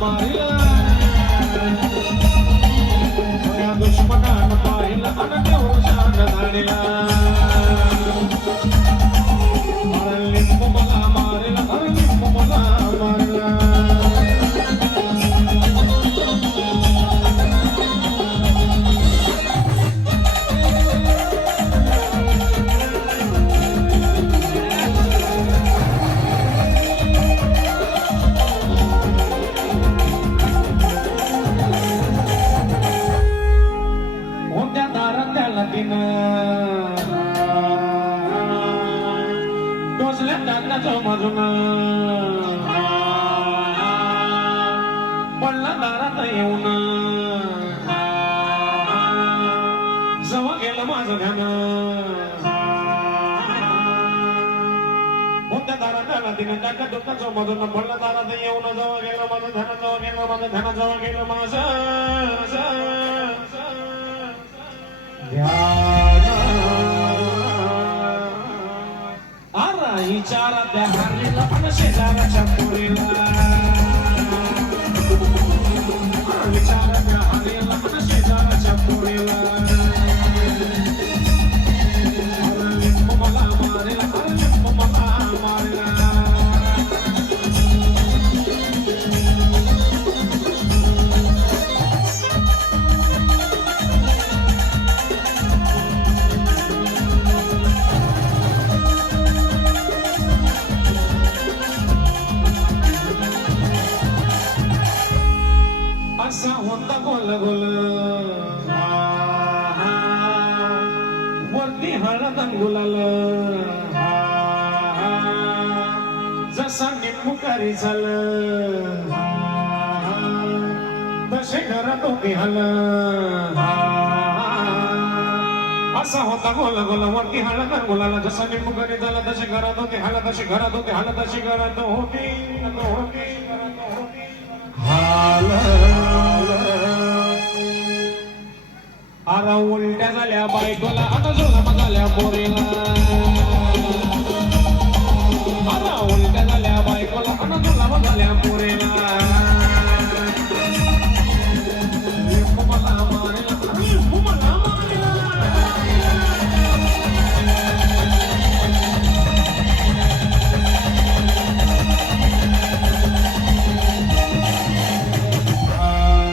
তোমার दारात त्याला तिनं टोचल्या टाकण्याचं मधून. पडला दारात येऊन. जवळ गेलं माझं ध्यान. कोणत्या दारात त्याला तिनं टाकल्या दुःखाचं मधून. पडला दारात येऊन जवळ गेलं माझं ध्यान जवळ गेलं माझं ध्यान जवळ गेलं माझं. বিচার দেখা নিল সেটা असा होता गोल गोल वरती हळद अंगुलाल जसा निंबुकारी झालं. तसे घरात उभी हल. असा होता गोल गोल वरती हळद गुलाल. जसा निंबुकारी झाला तसे घरात होते हल तशी घरात होते हल तशी घरात होती होती. अरे उलट्या झाल्या बायकोला आता झोला झाल्या पोरीला.